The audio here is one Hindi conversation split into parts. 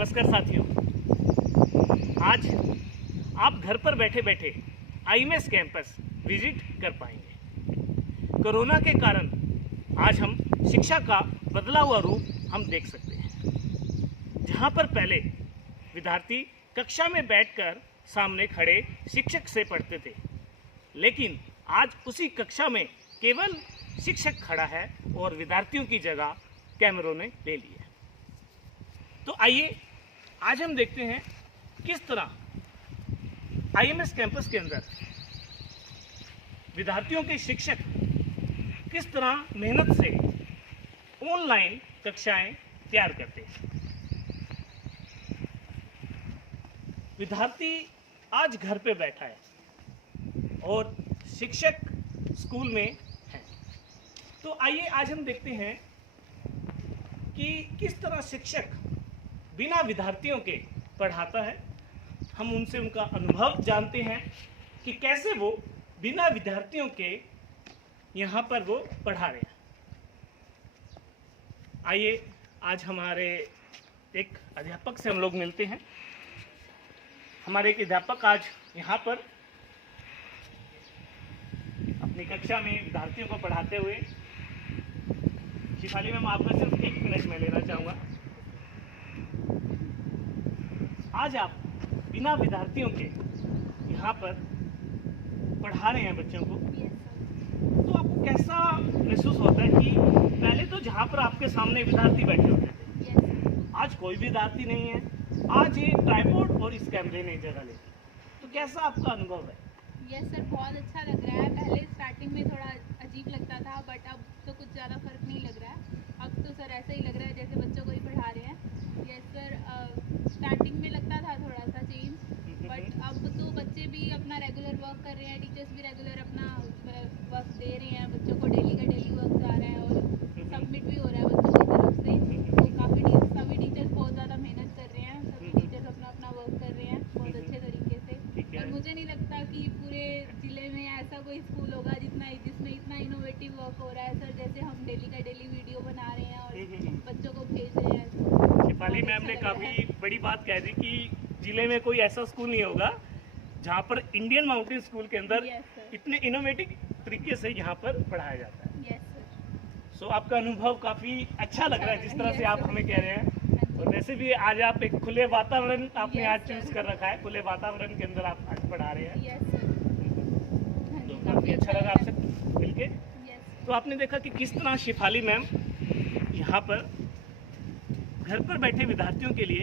नमस्कार साथियों। आज आप घर पर बैठे बैठे आईएमएस कैंपस विजिट कर पाएंगे। कोरोना के कारण आज हम शिक्षा का बदला हुआ रूप हम देख सकते हैं। जहां पर पहले विद्यार्थी कक्षा में बैठकर सामने खड़े शिक्षक से पढ़ते थे, लेकिन आज उसी कक्षा में केवल शिक्षक खड़ा है और विद्यार्थियों की जगह कैमरों ने ले ली है। तो आइए आज हम देखते हैं किस तरह आईएमएस कैंपस के अंदर विद्यार्थियों के शिक्षक किस तरह मेहनत से ऑनलाइन कक्षाएं तैयार करते हैं। विद्यार्थी आज घर पे बैठा है और शिक्षक स्कूल में है। तो आइए आज हम देखते हैं कि किस तरह शिक्षक बिना विद्यार्थियों के पढ़ाता है। हम उनसे उनका अनुभव जानते हैं कि कैसे वो बिना विद्यार्थियों के यहाँ पर वो पढ़ा रहे हैं। आइए आज हमारे एक अध्यापक से हम लोग मिलते हैं। हमारे एक अध्यापक आज यहाँ पर अपनी कक्षा में विद्यार्थियों को पढ़ाते हुए। शिफाली मैम, आपका सिर्फ 1 मिनट में लेना चाहूँगा। आज आप बिना विद्यार्थियों के यहाँ पर पढ़ा रहे हैं बच्चों को, तो आपको कैसा महसूस होता है कि पहले तो जहाँ पर आपके सामने विद्यार्थी बैठे होते थे, आज कोई विद्यार्थी नहीं है, आज ये ट्राइपॉड और इस कैमरे ने जगह ली, तो कैसा आपका अनुभव है? यस सर, बहुत अच्छा लग रहा है। पहले स्टार्टिंग में थोड़ा अजीब लगता था, बट अब तो कुछ ज़्यादा फर्क नहीं लग रहा है। अब तो सर ऐसा ही लग रहा है जैसे बच्चों को ही पढ़ा रहे हैं। यस सर, स्टार्टिंग में लगता था थोड़ा सा चेंज, बट अब तो बच्चे भी अपना रेगुलर वर्क कर रहे हैं, टीचर्स भी रेगुलर अपना वर्क दे रहे हैं। बच्चों को डेली का डेली वर्क आ रहा है और सबमिट भी हो रहा है बच्चों की तरफ से। तो सभी टीचर्स बहुत ज़्यादा मेहनत कर रहे हैं, सभी टीचर्स अपना अपना वर्क कर रहे हैं बहुत अच्छे तरीके से। और मुझे नहीं लगता कि पूरे ज़िले में ऐसा कोई स्कूल होगा जिसमें इतना इनोवेटिव वर्क हो रहा है सर। जैसे हम डेली का डेली वीडियो बना रहे हैं और बच्चों को भेज रहे हैं। शिफाली मैम ने काफ़ी बड़ी बात कह दी कि जिले में कोई ऐसा स्कूल नहीं होगा जहाँ पर इंडियन माउंटेन स्कूल के अंदर इतने इनोवेटिव तरीके से यहाँ पर पढ़ाया जाता है। सो आपका अनुभव काफ़ी अच्छा लग रहा है जिस तरह से आप हमें कह रहे हैं। और वैसे भी आज आप एक खुले वातावरण आपने आज चूज कर रखा है, खुले वातावरण के अंदर आप आज पढ़ा रहे हैं। तो काफ़ी अच्छा लगा आपसे मिलके। तो आपने देखा कि किस तरह शिफाली मैम यहाँ पर घर पर बैठे विद्यार्थियों के लिए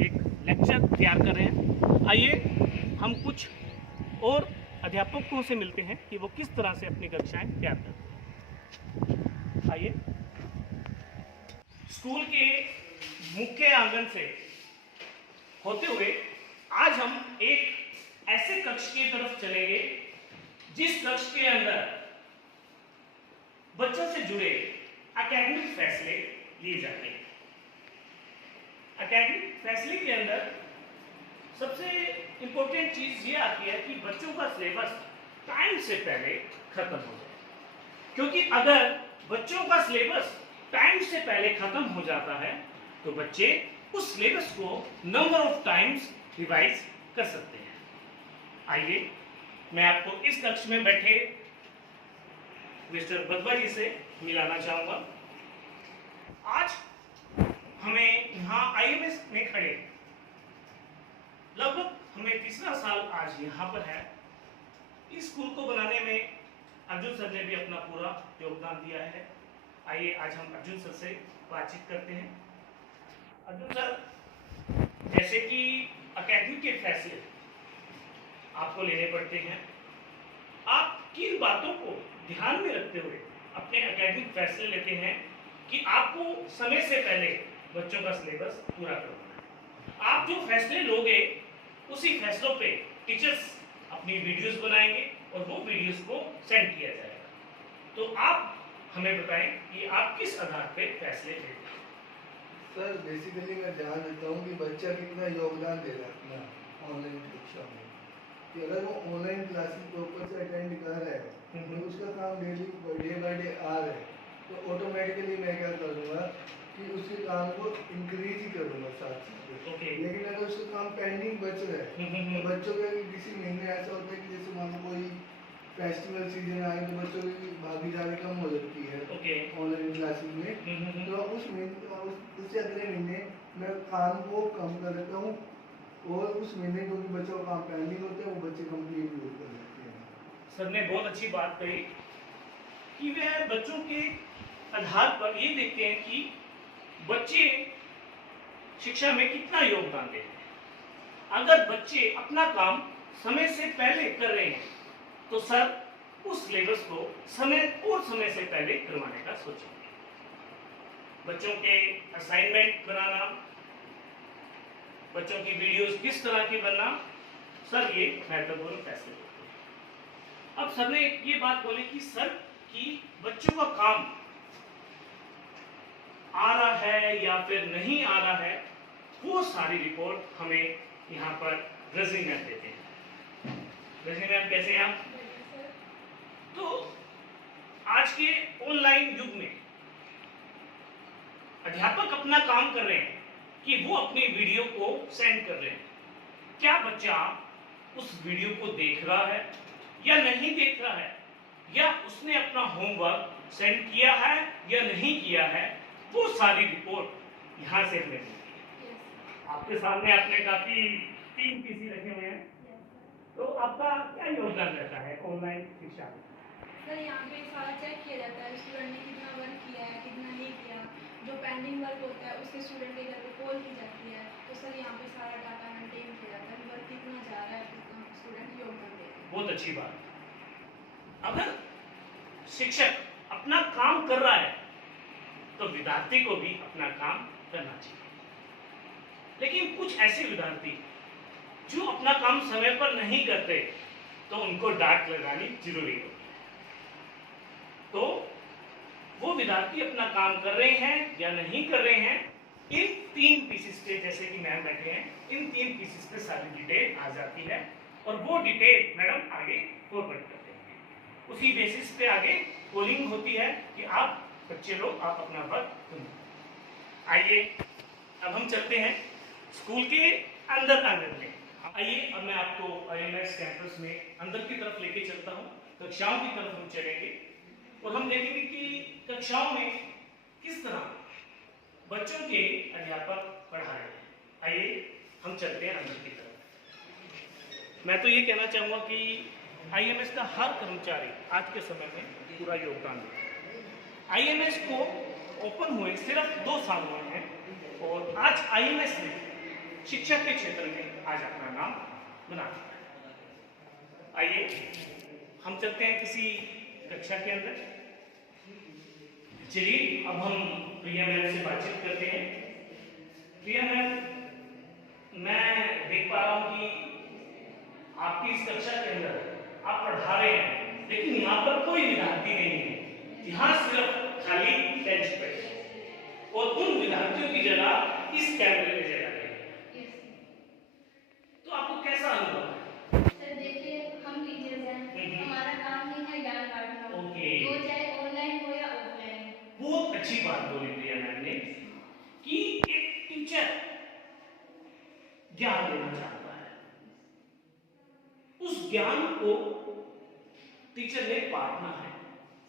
एक लेक्चर तैयार कर रहे हैं। आइए हम कुछ और अध्यापकों से मिलते हैं कि वो किस तरह से अपनी कक्षाएं तैयार करते हैं। आइए। स्कूल के मुख्य आंगन से होते हुए आज हम एक ऐसे कक्ष की तरफ चलेंगे जिस कक्ष के अंदर बच्चों से जुड़े एकेडमिक फैसले लिए जाते हैं। एकेडमिक फैसले के अंदर सबसे इंपॉर्टेंट चीज ये आती है कि बच्चों का सिलेबस टाइम से पहले खत्म हो जाए, क्योंकि अगर बच्चों का सिलेबस टाइम से पहले खत्म हो जाता है तो बच्चे उस सिलेबस को नंबर ऑफ टाइम्स रिवाइज कर सकते हैं। आइए मैं आपको इस कक्ष में बैठे मिस्टर बदवा जी से मिलाना चाहूंगा। आज हमें यहाँ आईएमएस में खड़े लगभग हमें तीसरा साल आज यहाँ पर है। इस स्कूल को बनाने में अर्जुन सर ने भी अपना पूरा योगदान दिया है। आइए आज हम अर्जुन सर से बातचीत करते हैं। अर्जुन सर, जैसे कि एकेडमी के फैसले आपको लेने पड़ते हैं, आप किन बातों को ध्यान में रखते हुए अपने एकेडमिक फैसले लेते हैं कि आपको समय से पहले बच्चों का सिलेबस पूरा करना है? आप जो फैसले लोगे उसी फैसलों पे टीचर्स अपनी वीडियोस बनाएंगे और वो वीडियोस को सेंड किया जाएगा। तो आप हमें बताएं कि आप किस आधार पे फैसले लेते हैं? सर, बेसिकली मैं ध्यान देता हूँ कि बच्चा कितना योगदान दे रहा है अपना ऑनलाइन कक्षा में। कि अगर वो ऑनलाइन क्लासेस प्रॉपर से अटेंड कर रहा है तो उसका काम डेली डे बाय डे आ रहा है, तो ऑटोमेटिकली मैं क्या करूँगा कि उसके काम को इंक्रीज ही करूँगा साथ साथ। ओके। लेकिन अगर उसका काम पेंडिंग बच रहा है तो बच्चों के किसी महीने ऐसा होता है कि जैसे मान लो कोई फेस्टिवल सीजन आए तो बच्चों की भागीदारी कम हो जाती है ओके। ऑनलाइन क्लासेस में, तो उस महीने उससे अगले महीने मैं काम को कम कर देता हूँ और उस महीने जो भी बच्चों का काम पेंडिंग होता है वो बच्चे कंप्लीट भी कर लेते हैं। सर ने बहुत अच्छी बात कही कि वह बच्चों के आधार पर ये देखते हैं कि बच्चे शिक्षा में कितना योगदान देते हैं। अगर बच्चे अपना काम समय से पहले कर रहे हैं तो सर उस सिलेबस को समय से पहले करवाने का सोचेंगे। बच्चों के असाइनमेंट बनाना, बच्चों की वीडियोस किस तरह की बनना, सर ये महत्वपूर्ण फैसले होते हैं। अब सर ने ये बात बोली कि सर कि बच्चों का काम आ रहा है या फिर नहीं आ रहा है, वो सारी रिपोर्ट हमें यहाँ पर रजनी मैम देते हैं। रजनी मैम कैसे हैं आप? तो आज के ऑनलाइन युग में अध्यापक अपना काम कर रहे हैं कि वो अपनी वीडियो को सेंड कर रहे हैं। क्या बच्चा उस वीडियो को देख रहा है या नहीं देख रहा है, या उसने अपना होमवर्क सेंड किया है या नहीं किया है, वो सारी रिपोर्ट यहाँ से हमें मिलती है। आपके सामने आपने काफी 3 पीसी रखे हुए हैं, तो आपका क्या योगदान रहता है ऑनलाइन शिक्षा में? सर यहाँ पे सारा चेक किया जाता है स्टूडेंट ने कितना वर्क किया है कितना नहीं किया, जो पेंडिंग वर्क होता है उसके स्टूडेंट के घर पे कॉल की जाती है, तो सर यहाँ पे सारा डाटा मेंटेन किया जाता है, वर्क कितना जा रहा है कितना स्टूडेंट योगदान दे रहे हैं। बहुत अच्छी बात। अगर शिक्षक अपना काम कर रहा है तो विद्यार्थी को भी अपना काम करना चाहिए। लेकिन कुछ ऐसे विद्यार्थी जो अपना काम समय पर नहीं करते तो उनको डांट लगानी जरूरी होती है। तो वो विद्यार्थी अपना काम कर रहे हैं या नहीं कर रहे हैं, इन 3 पीसेस पे, जैसे कि मैम बैठे हैं, इन 3 पीसेस पे सारी डिटेल आ जाती है और वो डिटेल मैडम आगे फॉरवर्ड करते हैं। उसी बेसिस पे आगे पोलिंग होती है कि आप बच्चे लोग आप अपना वर्क करें। आइए अब हम चलते हैं स्कूल के अंदर आंगन में। आइए अब मैं आपको IMS कैंपस में अंदर की तरफ लेके चलता हूँ। कक्षाओं की तरफ हम चलेंगे और हम देखेंगे कि कक्षाओं में किस तरह बच्चों के अध्यापक पढ़ा रहे हैं। आइए हम चलते हैं अंदर की तरफ। मैं तो ये कहना चाहूँगा कि IMS का हर कर्मचारी आज के समय में पूरा योगदान देता है। IMS को ओपन हुए सिर्फ 2 साल हुए हैं और आज IMS ने शिक्षा के क्षेत्र में आज अपना नाम बना दिया है। आइए हम चलते हैं किसी कक्षा के अंदर। चलिए अब हम प्रिया मैम से बातचीत करते हैं। प्रिया मैम, मैं देख पा रहा हूँ कि आपकी इस कक्षा के अंदर आप पढ़ा रहे हैं, लेकिन यहाँ पर कोई विद्यार्थी नहीं है। यहाँ सिर्फ खाली बेंच पे और उन विद्यार्थियों की जगह इस कैमरे में जगह है। तो आपको कैसा अनुभव है? सर देखिए, हम टीचर्स हैं, हमारा काम ही है ज्ञान बांटना। ओके। वो चाहे ऑनलाइन हो या ऑफलाइन। बहुत अच्छी बात बोली प्रिया मैम ने कि एक टीचर ज्ञान देना चाहता है, उस ज्ञान को टीचर ने बांटना है।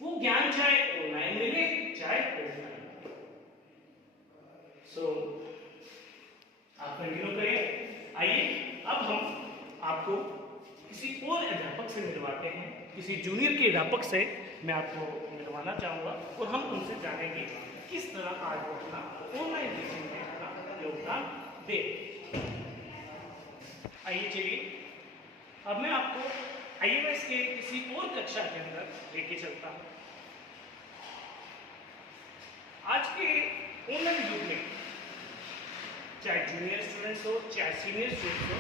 वो ज्ञान चाहे ऑनलाइन मिले चाहे ऑफलाइन। सो आप कंटिन्यू करें। आइए अब हम आपको किसी और अध्यापक से मिलवाते हैं, किसी जूनियर के अध्यापक से मैं आपको मिलवाना चाहूँगा और हम उनसे जानेंगे किस तरह आज वो अपना ऑनलाइन टीचिंग में अपना योगदान दे। आइए चलिए अब मैं आपको IMS के किसी और कक्षा के अंदर लेके चलता हूँ। आज के ऑनलाइन युग में चाहे जूनियर स्टूडेंट्स हो चाहे सीनियर स्टूडेंट्स हो,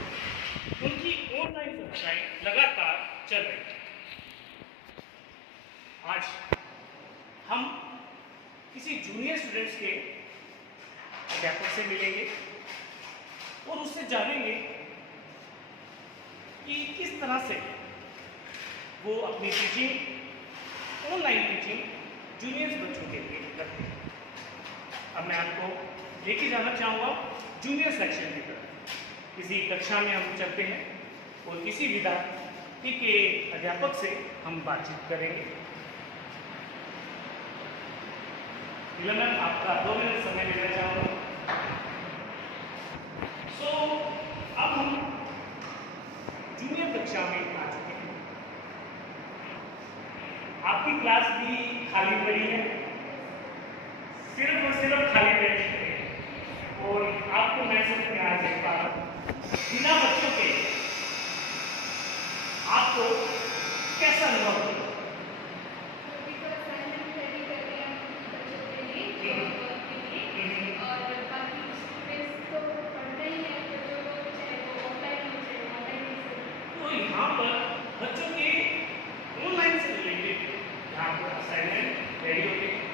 उनकी ऑनलाइन कक्षाएं लगातार चल रही हैं। आज हम किसी जूनियर स्टूडेंट्स के अध्यापक से मिलेंगे और उससे जानेंगे कि किस तरह से वो अपनी टीचिंग, ऑनलाइन टीचिंग जूनियर बच्चों के लिए करते हैं। अब मैं आपको लेके जाना चाहूँगा जूनियर सेक्शन की तरफ। किसी कक्षा में हम चलते हैं और किसी विद्यार्थी के अध्यापक से हम बातचीत करेंगे। मैम आपका 2 मिनट समय लेना चाहूँगा। अब हम जूनियर कक्षा में आ चुके हैं। आपकी क्लास भी खाली पड़ी है, सिर्फ और सिर्फ खाली बैठ है। और आपको मैं सिर्फ यहाँ देख पा रहा हूँ बिना बच्चों के। आपको कैसा अनुभव हुआ? यहाँ पर बच्चों के ऑनलाइन से रिलेटेड यहाँ पर असाइनमेंट रेडी होते हैं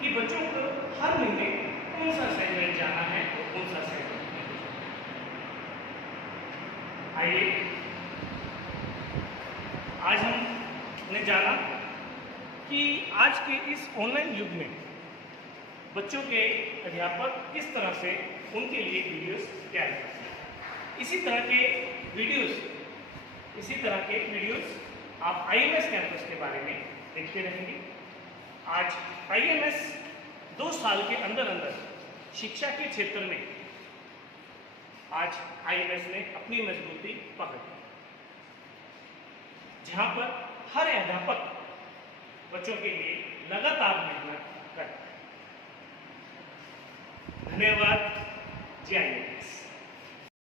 कि बच्चों को हर महीने कौन सा असाइनमेंट जाना है और कौन सा असाइनमेंट नहीं। आइए आज हमने जाना कि आज के इस ऑनलाइन युग में बच्चों के अध्यापक किस तरह से उनके लिए वीडियोस तैयार करते हैं। इसी तरह के वीडियोस आप आईएमएस कैंपस के बारे में देखते रहेंगे। आज आईएमएस 2 साल के अंदर शिक्षा के क्षेत्र में आज आईएमएस ने अपनी मजबूती पकड़ ली, जहां पर हर अध्यापक बच्चों के लिए लगातार मेहनत करता है। धन्यवाद। जय हिंद।